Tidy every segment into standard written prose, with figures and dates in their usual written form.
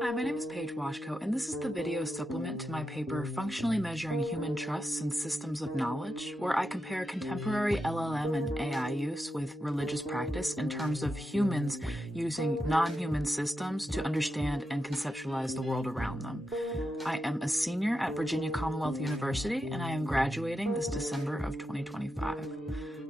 Hi, my name is Paige Washko, and this is the video supplement to my paper, Functionally Measuring Human Trusts in Systems of Knowledge, where I compare contemporary LLM and AI use with religious practice in terms of humans using non-human systems to understand and conceptualize the world around them. I am a senior at Virginia Commonwealth University, and I am graduating this December of 2025.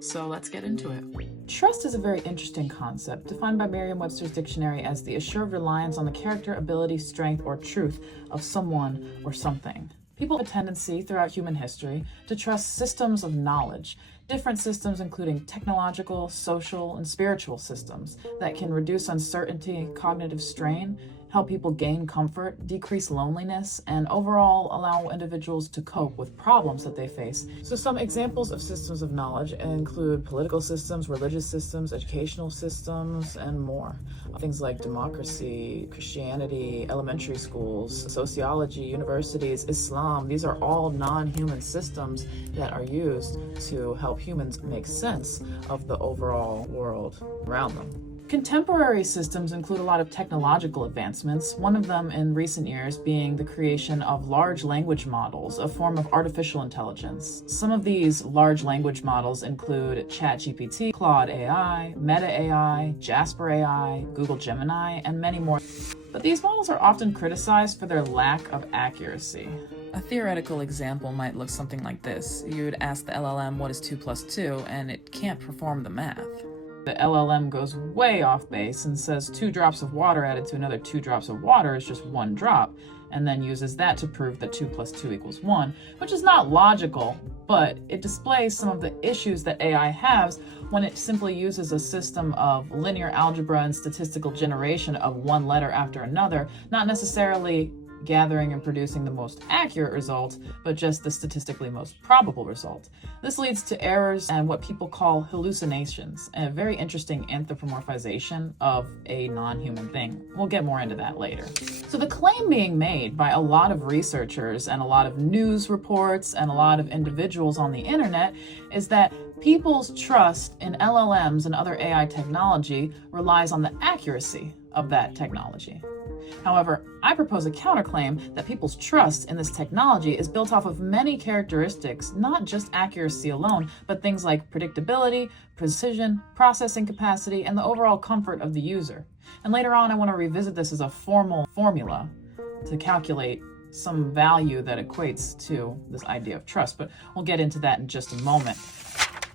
So let's get into it. Trust is a very interesting concept, defined by Merriam-Webster's dictionary as the assured reliance on the character, ability, strength, or truth of someone or something. People have a tendency throughout human history to trust systems of knowledge, different systems including technological, social, and spiritual systems that can reduce uncertainty, cognitive strain, help people gain comfort, decrease loneliness, and overall allow individuals to cope with problems that they face. So some examples of systems of knowledge include political systems, religious systems, educational systems, and more. Things like democracy, Christianity, elementary schools, sociology, universities, Islam, these are all non-human systems that are used to help humans make sense of the overall world around them. Contemporary systems include a lot of technological advancements, one of them in recent years being the creation of large language models, a form of artificial intelligence. Some of these large language models include ChatGPT, Claude AI, Meta AI, Jasper AI, Google Gemini, and many more. But these models are often criticized for their lack of accuracy. A theoretical example might look something like this. You'd ask the LLM what is 2 plus 2, and it can't perform the math. The LLM goes way off base and says 2 drops of water added to another 2 drops of water is just 1 drop, and then uses that to prove that 2 plus 2 equals 1, which is not logical, but it displays some of the issues that AI has when it simply uses a system of linear algebra and statistical generation of one letter after another, not necessarily gathering and producing the most accurate result, but just the statistically most probable result. This leads to errors and what people call hallucinations, a very interesting anthropomorphization of a non-human thing. We'll get more into that later. So the claim being made by a lot of researchers and a lot of news reports and a lot of individuals on the internet is that people's trust in LLMs and other AI technology relies on the accuracy of that technology. However, I propose a counterclaim that people's trust in this technology is built off of many characteristics, not just accuracy alone, but things like predictability, precision, processing capacity, and the overall comfort of the user. And later on, I want to revisit this as a formal formula to calculate some value that equates to this idea of trust, but we'll get into that in just a moment.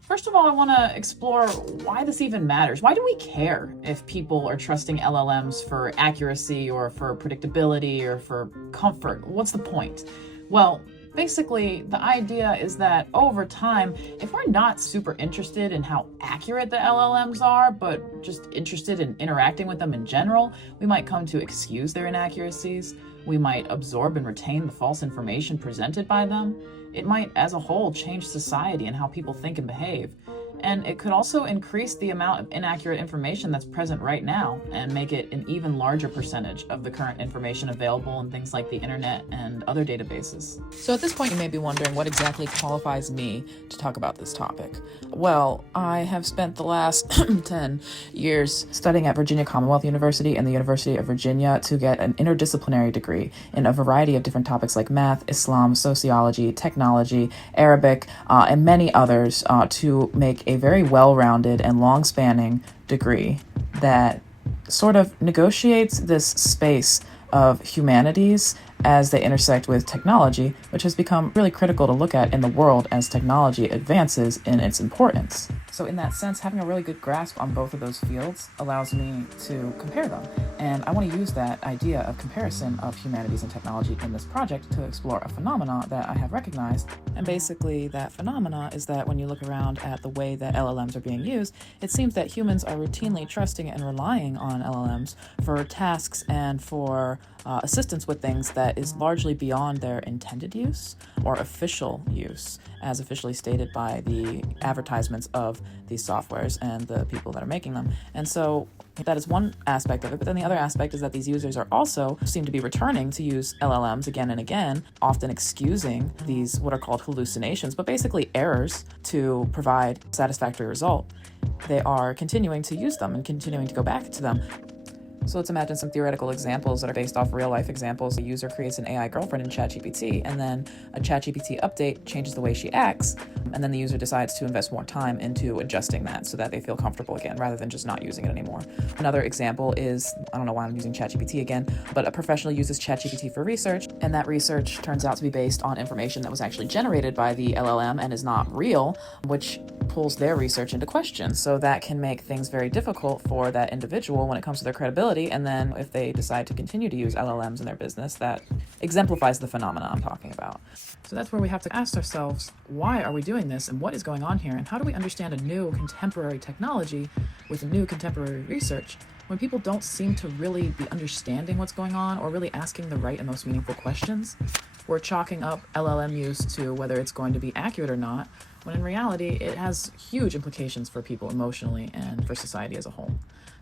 First of all, I want to explore why this even matters. Why do we care if people are trusting LLMs for accuracy or for predictability or for comfort? What's the point? Well, basically, the idea is that over time, if we're not super interested in how accurate the LLMs are, but just interested in interacting with them in general, we might come to excuse their inaccuracies. We might absorb and retain the false information presented by them. It might, as a whole, change society and how people think and behave. And it could also increase the amount of inaccurate information that's present right now and make it an even larger percentage of the current information available in things like the internet and other databases. So at this point, you may be wondering what exactly qualifies me to talk about this topic. Well, I have spent the last 10 years studying at Virginia Commonwealth University and the University of Virginia to get an interdisciplinary degree in a variety of different topics like math, Islam, sociology, technology, Arabic, and many others to make a very well-rounded and long-spanning degree that sort of negotiates this space of humanities as they intersect with technology, which has become really critical to look at in the world as technology advances in its importance. So in that sense, having a really good grasp on both of those fields allows me to compare them. And I want to use that idea of comparison of humanities and technology in this project to explore a phenomena that I have recognized. And basically that phenomena is that when you look around at the way that LLMs are being used, it seems that humans are routinely trusting and relying on LLMs for tasks and for assistance with things that is largely beyond their intended use or official use, as officially stated by the advertisements of these softwares and the people that are making them. And so that is one aspect of it, but then the other aspect is that these users are also seem to be returning to use LLMs again and again, often excusing these what are called hallucinations, but basically errors to provide a satisfactory result. They are continuing to use them and continuing to go back to them. So let's imagine some theoretical examples that are based off real life examples. The user creates an AI girlfriend in ChatGPT, and then a ChatGPT update changes the way she acts, and then the user decides to invest more time into adjusting that so that they feel comfortable again, rather than just not using it anymore. Another example is, I don't know why I'm using ChatGPT again, but a professional uses ChatGPT for research, and that research turns out to be based on information that was actually generated by the LLM and is not real, which pulls their research into question. So that can make things very difficult for that individual when it comes to their credibility. And then if they decide to continue to use LLMs in their business, that exemplifies the phenomena I'm talking about. So that's where we have to ask ourselves, why are we doing this and what is going on here? And how do we understand a new contemporary technology with new contemporary research when people don't seem to really be understanding what's going on or really asking the right and most meaningful questions? We're chalking up LLM use to whether it's going to be accurate or not, when in reality, it has huge implications for people emotionally and for society as a whole.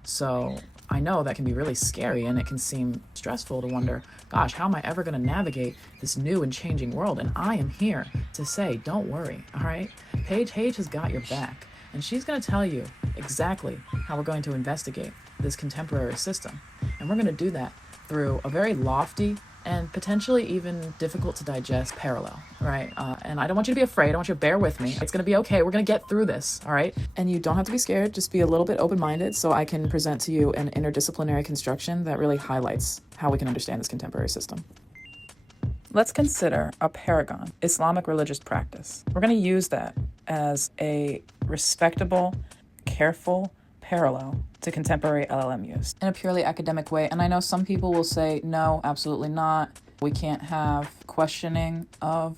So I know that can be really scary, and it can seem stressful to wonder, gosh, how am I ever going to navigate this new and changing world? And I am here to say, don't worry, all right? Paige has got your back, and she's going to tell you exactly how we're going to investigate this contemporary system. And we're going to do that through a very lofty and potentially even difficult to digest parallel, right? And I don't want you to be afraid. I want you to bear with me. It's going to be okay. We're going to get through this, all right? And you don't have to be scared. Just be a little bit open-minded so I can present to you an interdisciplinary construction that really highlights how we can understand this contemporary system. Let's consider a paragon, Islamic religious practice. We're going to use that as a respectable, careful parallel to contemporary LLM use in a purely academic way. And I know some people will say, no, absolutely not. We can't have questioning of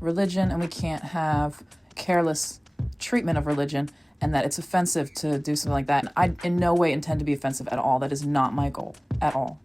religion, and we can't have careless treatment of religion, and that it's offensive to do something like that. And I in no way intend to be offensive at all. That is not my goal at all.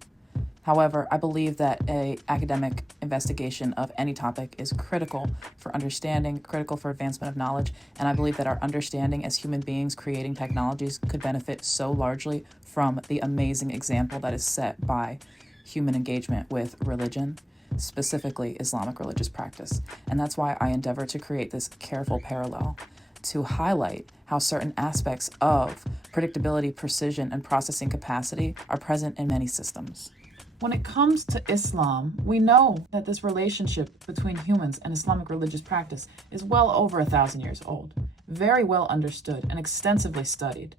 However, I believe that an academic investigation of any topic is critical for understanding, critical for advancement of knowledge, and I believe that our understanding as human beings creating technologies could benefit so largely from the amazing example that is set by human engagement with religion, specifically Islamic religious practice. And that's why I endeavor to create this careful parallel to highlight how certain aspects of predictability, precision, and processing capacity are present in many systems. When it comes to Islam, we know that this relationship between humans and Islamic religious practice is well over 1,000 years old, very well understood and extensively studied.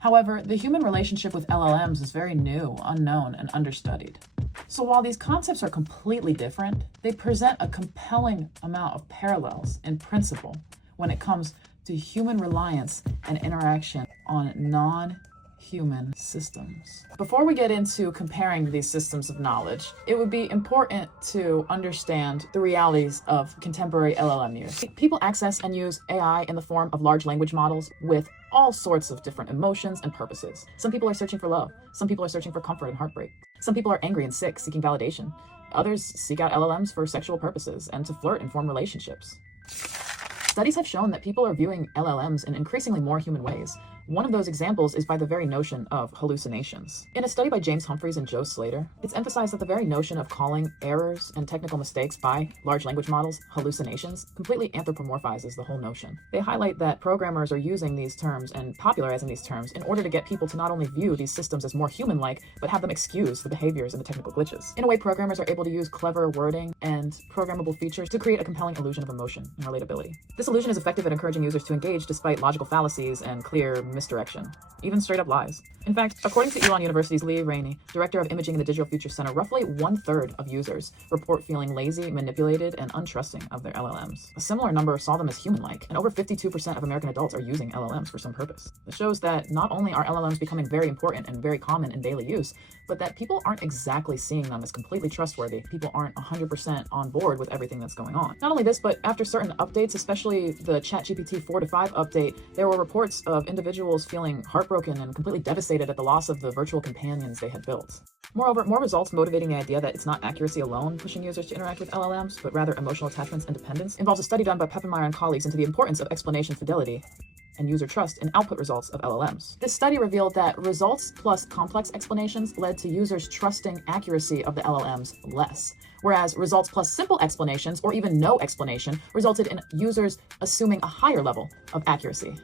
However, the human relationship with LLMs is very new, unknown, and understudied. So while these concepts are completely different, they present a compelling amount of parallels in principle when it comes to human reliance and interaction on non-human systems. Before we get into comparing these systems of knowledge, it would be important to understand the realities of contemporary LLM use. People access and use AI in the form of large language models with all sorts of different emotions and purposes. Some people are searching for love. Some people are searching for comfort and heartbreak. Some people are angry and sick, seeking validation. Others seek out LLMs for sexual purposes and to flirt and form relationships. Studies have shown that people are viewing LLMs in increasingly more human ways. One of those examples is by the very notion of hallucinations. In a study by James Humphreys and Joe Slater, it's emphasized that the very notion of calling errors and technical mistakes by large language models hallucinations completely anthropomorphizes the whole notion. They highlight that programmers are using these terms and popularizing these terms in order to get people to not only view these systems as more human-like, but have them excuse the behaviors and the technical glitches. In a way, programmers are able to use clever wording and programmable features to create a compelling illusion of emotion and relatability. This illusion is effective at encouraging users to engage despite logical fallacies and clear misdirection, even straight up lies. In fact, according to Elon University's Lee Rainey, director of imaging in the Digital Future Center, roughly 1/3 of users report feeling lazy, manipulated, and untrusting of their LLMs. A similar number saw them as human-like, and over 52% of American adults are using LLMs for some purpose. This shows that not only are LLMs becoming very important and very common in daily use, but that people aren't exactly seeing them as completely trustworthy. People aren't 100% on board with everything that's going on. Not only this, but after certain updates, especially the ChatGPT 4 to 5 update, there were reports of individuals feeling heartbroken and completely devastated at the loss of the virtual companions they had built. Moreover, more results motivating the idea that it's not accuracy alone pushing users to interact with LLMs, but rather emotional attachments and dependence, involves a study done by Peppenmeyer and colleagues into the importance of explanation fidelity and user trust in output results of LLMs. This study revealed that results plus complex explanations led to users trusting accuracy of the LLMs less, whereas results plus simple explanations or even no explanation resulted in users assuming a higher level of accuracy.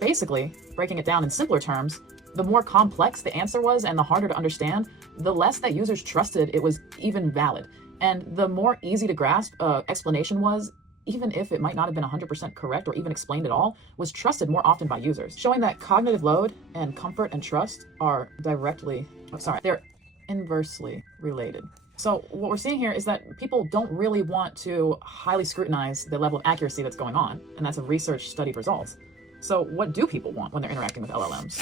Basically, breaking it down in simpler terms, The more complex the answer was and the harder to understand, the less that users trusted it was even valid. And the more easy to grasp explanation was, even if it might not have been 100% correct or even explained at all, was trusted more often by users, showing that cognitive load and comfort and trust are they're inversely related. So what we're seeing here is that people don't really want to highly scrutinize the level of accuracy that's going on, and that's a research studied results. So what do people want when they're interacting with LLMs?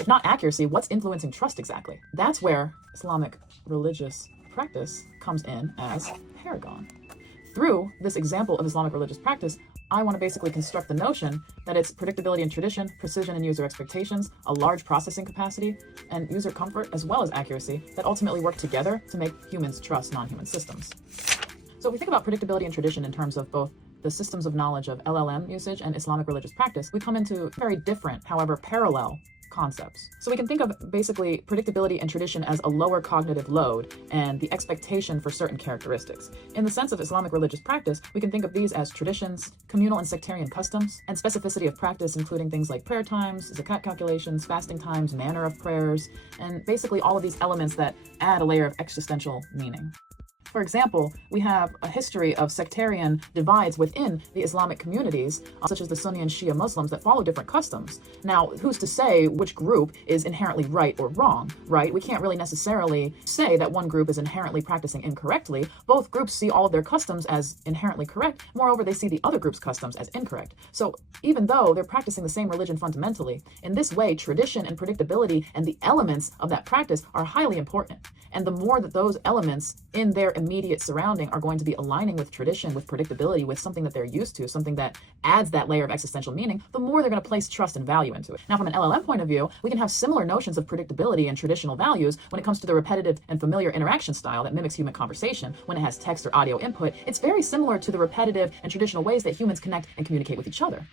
If not accuracy, what's influencing trust exactly? That's where Islamic religious practice comes in as Paragon. Through this example of Islamic religious practice, I want to basically construct the notion that it's predictability and tradition, precision and user expectations, a large processing capacity, and user comfort as well as accuracy that ultimately work together to make humans trust non-human systems. So if we think about predictability and tradition in terms of both the systems of knowledge of LLM usage and Islamic religious practice, we come into very different, however parallel, concepts. So we can think of basically predictability and tradition as a lower cognitive load and the expectation for certain characteristics. In the sense of Islamic religious practice, we can think of these as traditions, communal and sectarian customs, and specificity of practice, including things like prayer times, zakat calculations, fasting times, manner of prayers, and basically all of these elements that add a layer of existential meaning. For example, we have a history of sectarian divides within the Islamic communities, such as the Sunni and Shia Muslims that follow different customs. Now, who's to say which group is inherently right or wrong, right? We can't really necessarily say that one group is inherently practicing incorrectly. Both groups see all of their customs as inherently correct. Moreover, they see the other group's customs as incorrect. So even though they're practicing the same religion fundamentally, in this way, tradition and predictability and the elements of that practice are highly important. And the more that those elements in their immediate surrounding are going to be aligning with tradition, with predictability, with something that they're used to, something that adds that layer of existential meaning, the more they're going to place trust and value into it. Now, from an LLM point of view, we can have similar notions of predictability and traditional values when it comes to the repetitive and familiar interaction style that mimics human conversation. When it has text or audio input, it's very similar to the repetitive and traditional ways that humans connect and communicate with each other.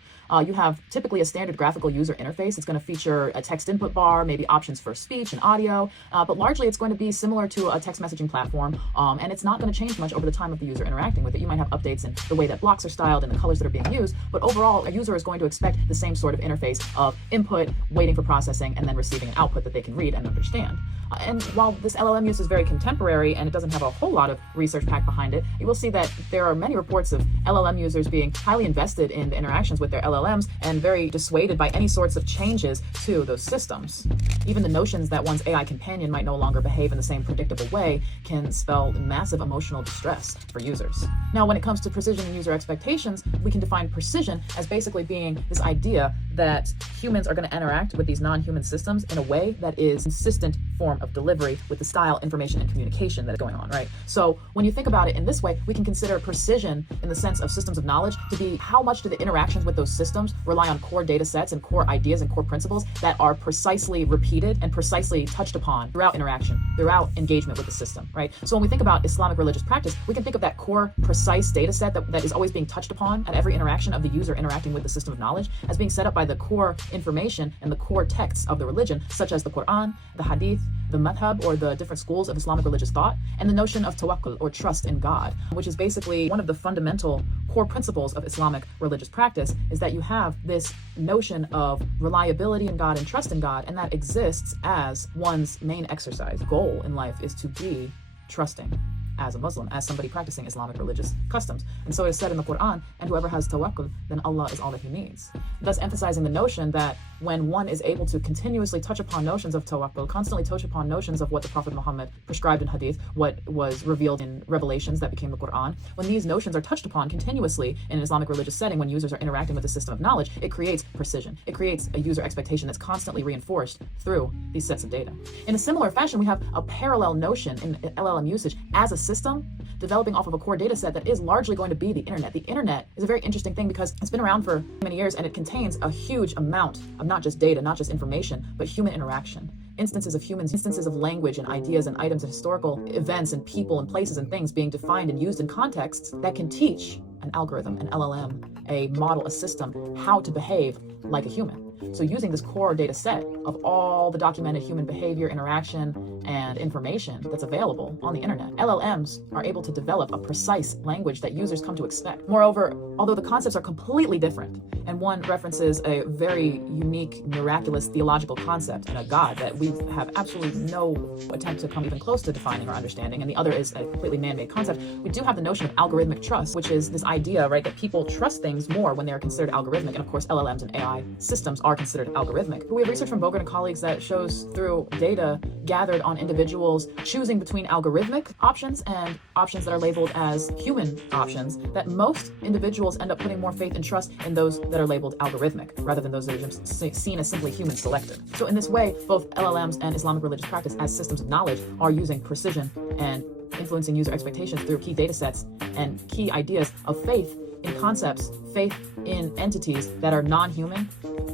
You have typically a standard graphical user interface. It's going to feature a text input bar, maybe options for speech and audio, but largely it's going to be similar to a text messaging platform, and it's not going to change much over the time of the user interacting with it. You might have updates in the way that blocks are styled and the colors that are being used, but overall, a user is going to expect the same sort of interface of input, waiting for processing, and then receiving an output that they can read and understand. And while this LLM use is very contemporary and it doesn't have a whole lot of research packed behind it, you will see that there are many reports of LLM users being highly invested in the interactions with their LLMs and very dissuaded by any sorts of changes to those systems. Even the notions that one's AI companion might no longer behave in the same predictable way can spell massive emotional distress for users. Now, when it comes to precision and user expectations, we can define precision as basically being this idea that humans are going to interact with these non-human systems in a way that is consistent form of delivery with the style, information, and communication that is going on, right? So when you think about it in this way, we can consider precision in the sense of systems of knowledge to be how much do the interactions with those systems rely on core data sets and core ideas and core principles that are precisely repeated and precisely touched upon throughout interaction, throughout engagement with the system, right? So when we think about Islamic religious practice, we can think of that core precise data set that is always being touched upon at every interaction of the user interacting with the system of knowledge as being set up by the core information and the core texts of the religion, such as the Quran, the Hadith, the madhab, or the different schools of Islamic religious thought, and the notion of tawakkul, or trust in God, which is basically one of the fundamental core principles of Islamic religious practice, is that you have this notion of reliability in God and trust in God, and that exists as one's main exercise. Goal in life is to be trusting as a Muslim, as somebody practicing Islamic religious customs. And so it is said in the Quran, and whoever has tawakkul, then Allah is all that he needs. Thus emphasizing the notion that when one is able to continuously touch upon notions of tawakkul, constantly touch upon notions of what the Prophet Muhammad prescribed in Hadith, what was revealed in revelations that became the Quran, when these notions are touched upon continuously in an Islamic religious setting, when users are interacting with the system of knowledge, it creates precision. It creates a user expectation that's constantly reinforced through these sets of data. In a similar fashion, we have a parallel notion in LLM usage as a system developing off of a core data set that is largely going to be the internet. The internet is a very interesting thing because it's been around for many years and it contains a huge amount of not just data, not just information, but human interaction. Instances of humans, instances of language and ideas and items and historical events and people and places and things being defined and used in contexts that can teach an algorithm, an LLM, a model, a system, how to behave like a human. So using this core data set of all the documented human behavior, interaction, and information that's available on the internet, LLMs are able to develop a precise language that users come to expect. Moreover, although the concepts are completely different, and one references a very unique, miraculous theological concept and a God that we have absolutely no attempt to come even close to defining or understanding, and the other is a completely man-made concept, we do have the notion of algorithmic trust, which is this idea, right, that people trust things more when they're considered algorithmic. And of course, LLMs and AI systems are considered algorithmic. But we have research from Bogart and colleagues that shows through data gathered on individuals choosing between algorithmic options and options that are labeled as human options, that most individuals end up putting more faith and trust in those that are labeled algorithmic rather than those that are just seen as simply human selected. So in this way, both LLMs and Islamic religious practice as systems of knowledge are using precision and influencing user expectations through key data sets and key ideas of faith in concepts, faith in entities that are non-human,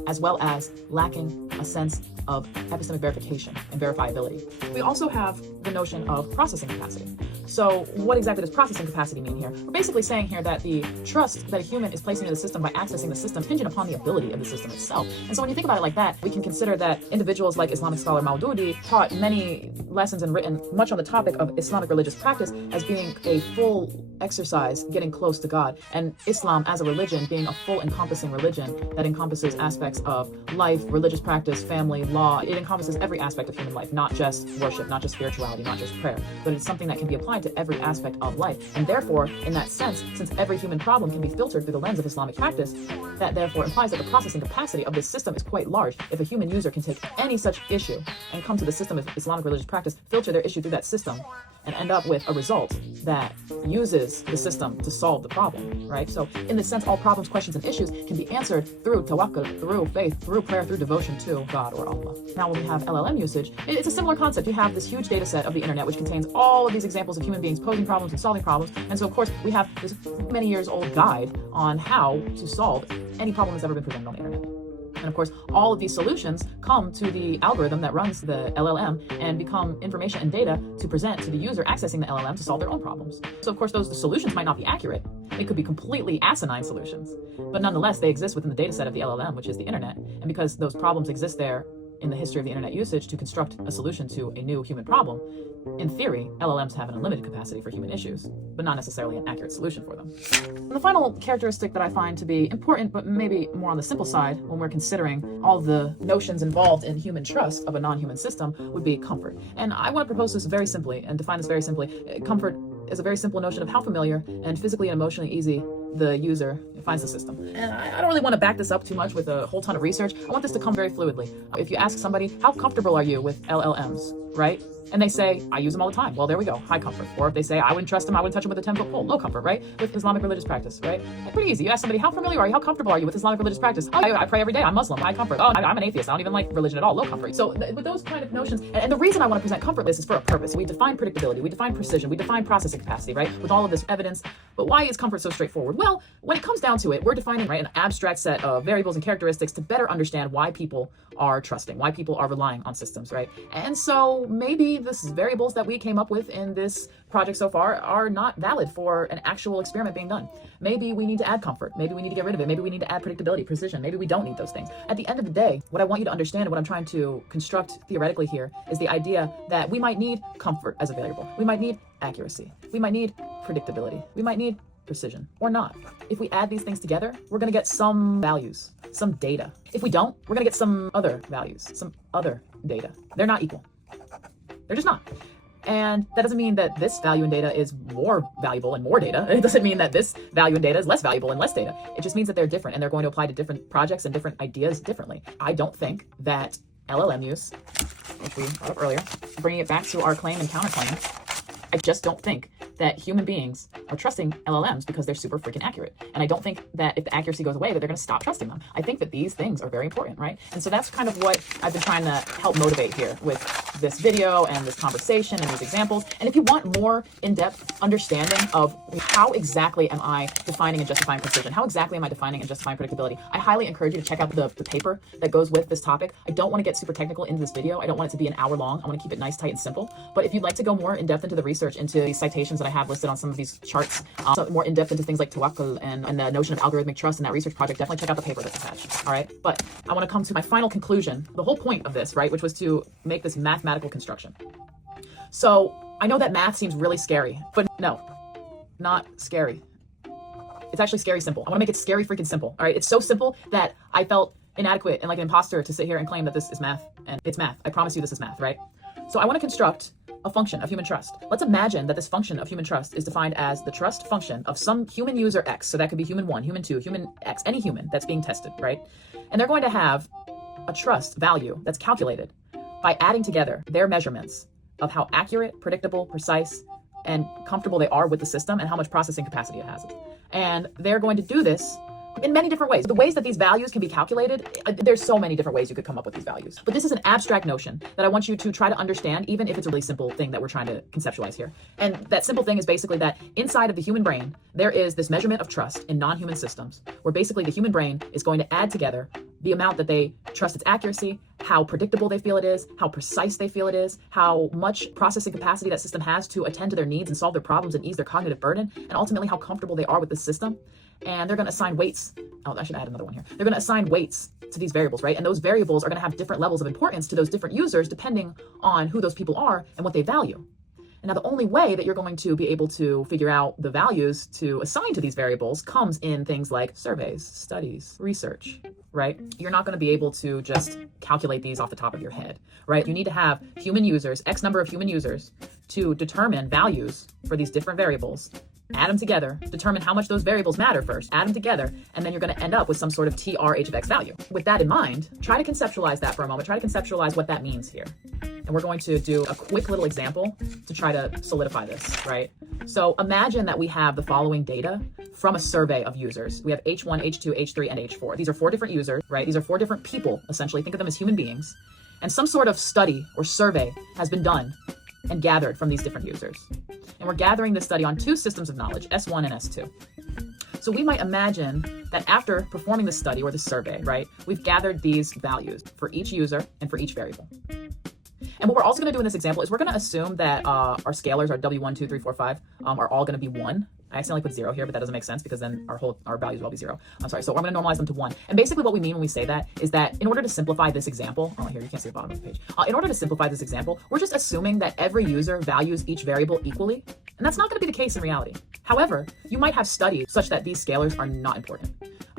as well as lacking a sense of epistemic verification and verifiability. We also have the notion of processing capacity. So what exactly does processing capacity mean here? We're basically saying here that the trust that a human is placing in the system by accessing the system is contingent upon the ability of the system itself. And so when you think about it like that, we can consider that individuals like Islamic scholar Maududi taught many lessons and written much on the topic of Islamic religious practice as being a full exercise getting close to God, and Islam as a religion being a full encompassing religion that encompasses aspects of life, religious practice, family, law. It encompasses every aspect of human life, not just worship, not just spirituality, not just prayer, but it's something that can be applied to every aspect of life. And therefore, in that sense, since every human problem can be filtered through the lens of Islamic practice, that therefore implies that the processing capacity of this system is quite large. If a human user can take any such issue and come to the system of Islamic religious practice, filter their issue through that system, and end up with a result that uses the system to solve the problem, right? So in this sense, all problems, questions, and issues can be answered through tawakkul, through faith, through prayer, through devotion to God or Allah. Now, when we have LLM usage, it's a similar concept. You have this huge data set of the internet, which contains all of these examples of human beings posing problems and solving problems. And so, of course, we have this many years old guide on how to solve any problem that's ever been presented on the internet. And of course, all of these solutions come to the algorithm that runs the LLM and become information and data to present to the user accessing the LLM to solve their own problems. So of course, those solutions might not be accurate. It could be completely asinine solutions, but nonetheless, they exist within the data set of the LLM, which is the internet. And because those problems exist there in the history of the internet usage to construct a solution to a new human problem, in theory, LLMs have an unlimited capacity for human issues, but not necessarily an accurate solution for them. And the final characteristic that I find to be important, but maybe more on the simple side when we're considering all the notions involved in human trust of a non-human system, would be comfort. And I want to propose this very simply and define this very simply. Comfort is a very simple notion of how familiar and physically and emotionally easy the user finds the system. And I don't really want to back this up too much with a whole ton of research. I want this to come very fluidly. If you ask somebody, how comfortable are you with LLMs, right? And they say, I use them all the time. Well, there we go, high comfort. Or if they say, I wouldn't trust them, I wouldn't touch them with a 10-foot pole, low comfort, right? With Islamic religious practice, right? Pretty easy. You ask somebody, how familiar are you? How comfortable are you with Islamic religious practice? Oh, I pray every day. I'm Muslim. High comfort. Oh, I'm an atheist. I don't even like religion at all. Low comfort. So with those kind of notions, and the reason I want to present comfort lists is for a purpose. We define predictability. We define precision. We define processing capacity, right? With all of this evidence. But why is comfort so straightforward? Well, when it comes down to it, we're defining, right, an abstract set of variables and characteristics to better understand why people are trusting, why people are relying on systems, right? And so maybe these variables that we came up with in this project so far are not valid for an actual experiment being done. Maybe we need to add comfort. Maybe we need to get rid of it. Maybe we need to add predictability, precision. Maybe we don't need those things. At the end of the day, what I want you to understand and what I'm trying to construct theoretically here is the idea that we might need comfort as a variable. We might need accuracy. We might need predictability. We might need precision or not. If we add these things together, we're going to get some values, some data. If we don't, we're going to get some other values, some other data. They're not equal. They're just not. And that doesn't mean that this value in data is more valuable and more data. It doesn't mean that this value in data is less valuable and less data. It just means that they're different and they're going to apply to different projects and different ideas differently. I don't think that LLM use, which we brought up earlier, bringing it back to our claim and counterclaim, I just don't think that human beings are trusting LLMs because they're super freaking accurate. And I don't think that if the accuracy goes away, that they're going to stop trusting them. I think that these things are very important, right? And so that's kind of what I've been trying to help motivate here with this video and this conversation and these examples. And if you want more in-depth understanding of how exactly am I defining and justifying precision, how exactly am I defining and justifying predictability, I highly encourage you to check out the paper that goes with this topic. I don't want to get super technical into this video. I don't want it to be an hour long. I want to keep it nice, tight, and simple. But if you'd like to go more in depth into the research, into these citations that I have listed on some of these charts charts. So more in depth into things like Tawakkul and the notion of algorithmic trust in that research project, definitely check out the paper that's attached. All right. But I want to come to my final conclusion, the whole point of this, right, which was to make this mathematical construction. So I know that math seems really scary, but no, not scary. It's actually scary simple. I want to make it scary freaking simple. All right. It's so simple that I felt inadequate and like an imposter to sit here and claim that this is math, and it's math. I promise you this is math, right? So I want to construct a function of human trust. Let's imagine that this function of human trust is defined as the trust function of some human user X. So that could be human 1, human 2, human X, any human that's being tested, right? And they're going to have a trust value that's calculated by adding together their measurements of how accurate, predictable, precise, and comfortable they are with the system and how much processing capacity it has. And they're going to do this in many different ways. The ways that these values can be calculated, there's so many different ways you could come up with these values. But this is an abstract notion that I want you to try to understand, even if it's a really simple thing that we're trying to conceptualize here. And that simple thing is basically that inside of the human brain, there is this measurement of trust in non-human systems, where basically the human brain is going to add together the amount that they trust its accuracy, how predictable they feel it is, how precise they feel it is, how much processing capacity that system has to attend to their needs and solve their problems and ease their cognitive burden, and ultimately how comfortable they are with the system. And they're going to assign weights. Oh, I should add another one here. They're going to assign weights to these variables, right? And those variables are going to have different levels of importance to those different users depending on who those people are and what they value. And now the only way that you're going to be able to figure out the values to assign to these variables comes in things like surveys, studies, research, right? You're not going to be able to just calculate these off the top of your head, right? You need to have human users, X number of human users, to determine values for these different variables, add them together, determine how much those variables matter first, add them together, and then you're going to end up with some sort of TR h of X value. With that in mind, try to conceptualize that for a moment. Try to conceptualize what that means here. And we're going to do a quick little example to try to solidify this, right? So imagine that we have the following data from a survey of users. We have H1, H2, H3, and H4. These are 4 different users, right? These are 4 different people, essentially. Think of them as human beings. And some sort of study or survey has been done and gathered from these different users. And we're gathering this study on 2 systems of knowledge, S1 and S2. So we might imagine that after performing this study or this survey, right, we've gathered these values for each user and for each variable. And what we're also going to do in this example is we're going to assume that our scalars, our W1, 2, 3, 4, 5, are all going to be 1. I accidentally put 0 here, but that doesn't make sense because then our values will all be 0. I'm sorry. So I'm going to normalize them to 1. And basically what we mean when we say that is that in order to simplify this example, oh, here, you can't see the bottom of the page. In order to simplify this example, we're just assuming that every user values each variable equally. And that's not going to be the case in reality. However, you might have studies such that these scalars are not important.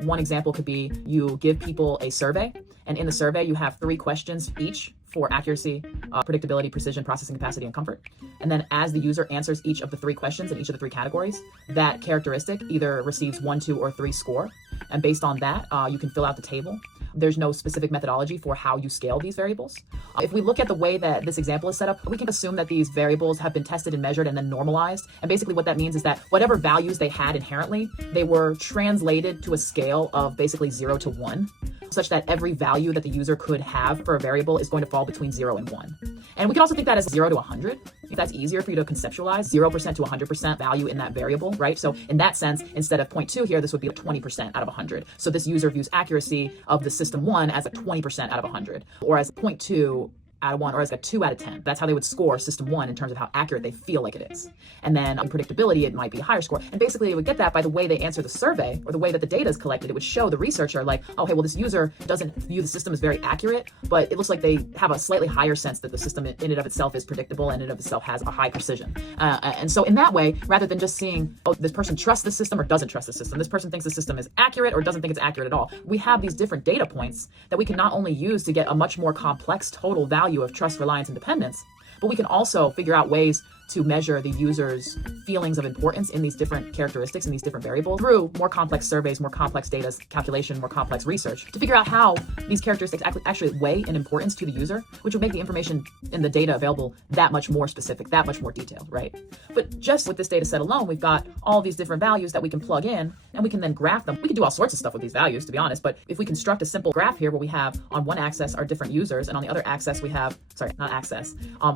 One example could be you give people a survey, and in the survey you have 3 questions each for accuracy, predictability, precision, processing capacity, and comfort. And then as the user answers each of the 3 questions in each of the 3 categories, that characteristic either receives 1, 2, or 3 score. And based on that, you can fill out the table. There's no specific methodology for how you scale these variables. If we look at the way that this example is set up, we can assume that these variables have been tested and measured and then normalized. And basically what that means is that whatever values they had inherently, they were translated to a scale of basically 0 to 1, such that every value that the user could have for a variable is going to fall between 0 and 1. And we can also think that as 0 to 100, if that's easier for you to conceptualize, 0% to 100% value in that variable, right? So in that sense, instead of 0.2 here, this would be 20% out of 100. So this user views accuracy of the system 1 as a 20% out of 100, or as 0.2 out of 1, or as a 2 out of 10. That's how they would score system 1 in terms of how accurate they feel like it is. And then in predictability, it might be a higher score. And basically they would get that by the way they answer the survey or the way that the data is collected. It would show the researcher like, okay, well, this user doesn't view the system as very accurate, but it looks like they have a slightly higher sense that the system in and of itself is predictable and in and of itself has a high precision. And so in that way, rather than just seeing, oh, this person trusts the system or doesn't trust the system, this person thinks the system is accurate or doesn't think it's accurate at all, we have these different data points that we can not only use to get a much more complex total value of trust, reliance, and dependence, but we can also figure out ways to measure the user's feelings of importance in these different characteristics and these different variables through more complex surveys, more complex data calculation, more complex research to figure out how these characteristics actually weigh in importance to the user, which would make the information in the data available that much more specific, that much more detailed, right? But just with this data set alone, we've got all these different values that we can plug in and we can then graph them. We can do all sorts of stuff with these values, to be honest, but if we construct a simple graph here where we have on one axis our different users and on the other axis we have, but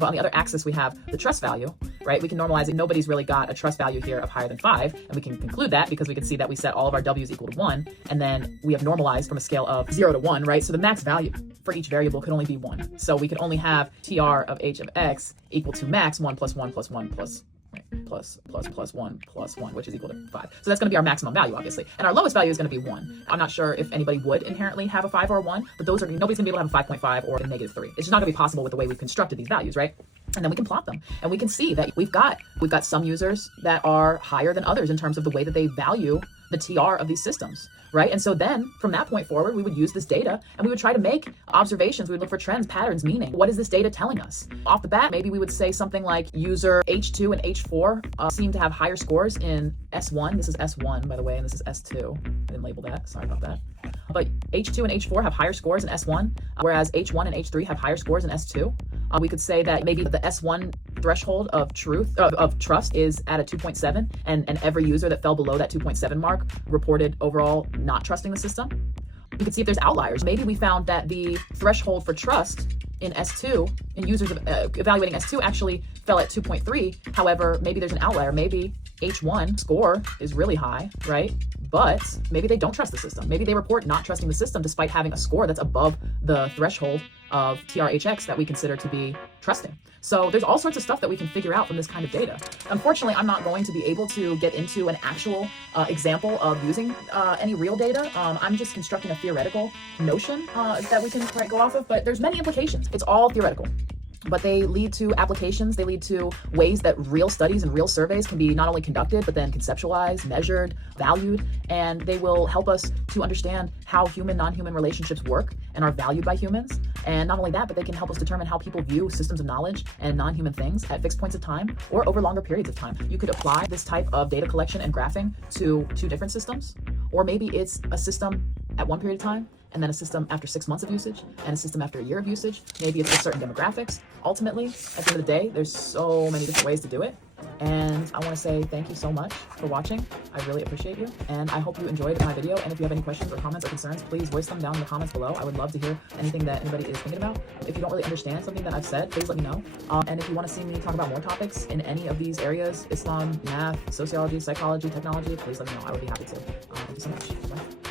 on the other axis we have the trust value, right? We can normalize it. Nobody's really got a trust value here of higher than 5. And we can conclude that because we can see that we set all of our W's equal to 1. And then we have normalized from a scale of 0 to 1, right? So the max value for each variable could only be 1. So we could only have TR of H of X equal to max 1 plus 1 plus 1 plus, right? plus 1 plus 1, which is equal to 5. So that's going to be our maximum value, obviously. And our lowest value is going to be 1. I'm not sure if anybody would inherently have a 5 or a 1, but nobody's going to be able to have a 5.5 or a -3. It's just not going to be possible with the way we've constructed these values, right? And then we can plot them, and we can see that we've got some users that are higher than others in terms of the way that they value the TR of these systems, right? And so then from that point forward, we would use this data and we would try to make observations. We would look for trends, patterns, meaning. What is this data telling us? Off the bat, maybe we would say something like user H2 and H4 seem to have higher scores in S1. This is S1, by the way, and this is S2. I didn't label that. Sorry about that. But H2 and H4 have higher scores in S1, whereas H1 and H3 have higher scores in S2. We could say that maybe the S1 threshold of trust is at a 2.7, and every user that fell below that 2.7 mark reported overall not trusting the system. We could see if there's outliers. Maybe we found that the threshold for trust in S2, in users evaluating S2, actually fell at 2.3. However, maybe there's an outlier. Maybe H1 score is really high, right? But maybe they don't trust the system. Maybe they report not trusting the system despite having a score that's above the threshold of TRHX that we consider to be trusting. So there's all sorts of stuff that we can figure out from this kind of data. Unfortunately, I'm not going to be able to get into an actual example of using any real data. I'm just constructing a theoretical notion that we can go off of, but there's many implications. It's all theoretical. But they lead to applications, they lead to ways that real studies and real surveys can be not only conducted, but then conceptualized, measured, valued, and they will help us to understand how human, non-human relationships work and are valued by humans. And not only that, but they can help us determine how people view systems of knowledge and non-human things at fixed points of time or over longer periods of time. You could apply this type of data collection and graphing to 2 different systems, or maybe it's a system at one period of time, and then a system after 6 months of usage, and a system after a year of usage. Maybe it's with certain demographics. Ultimately, at the end of the day, there's so many different ways to do it. And I want to say thank you so much for watching. I really appreciate you, and I hope you enjoyed my video. And if you have any questions or comments or concerns, please voice them down in the comments below. I would love to hear anything that anybody is thinking about. If you don't really understand something that I've said, please let me know. And if you want to see me talk about more topics in any of these areas, Islam, math, sociology, psychology, technology, please let me know. I would be happy to. Thank you so much. Bye.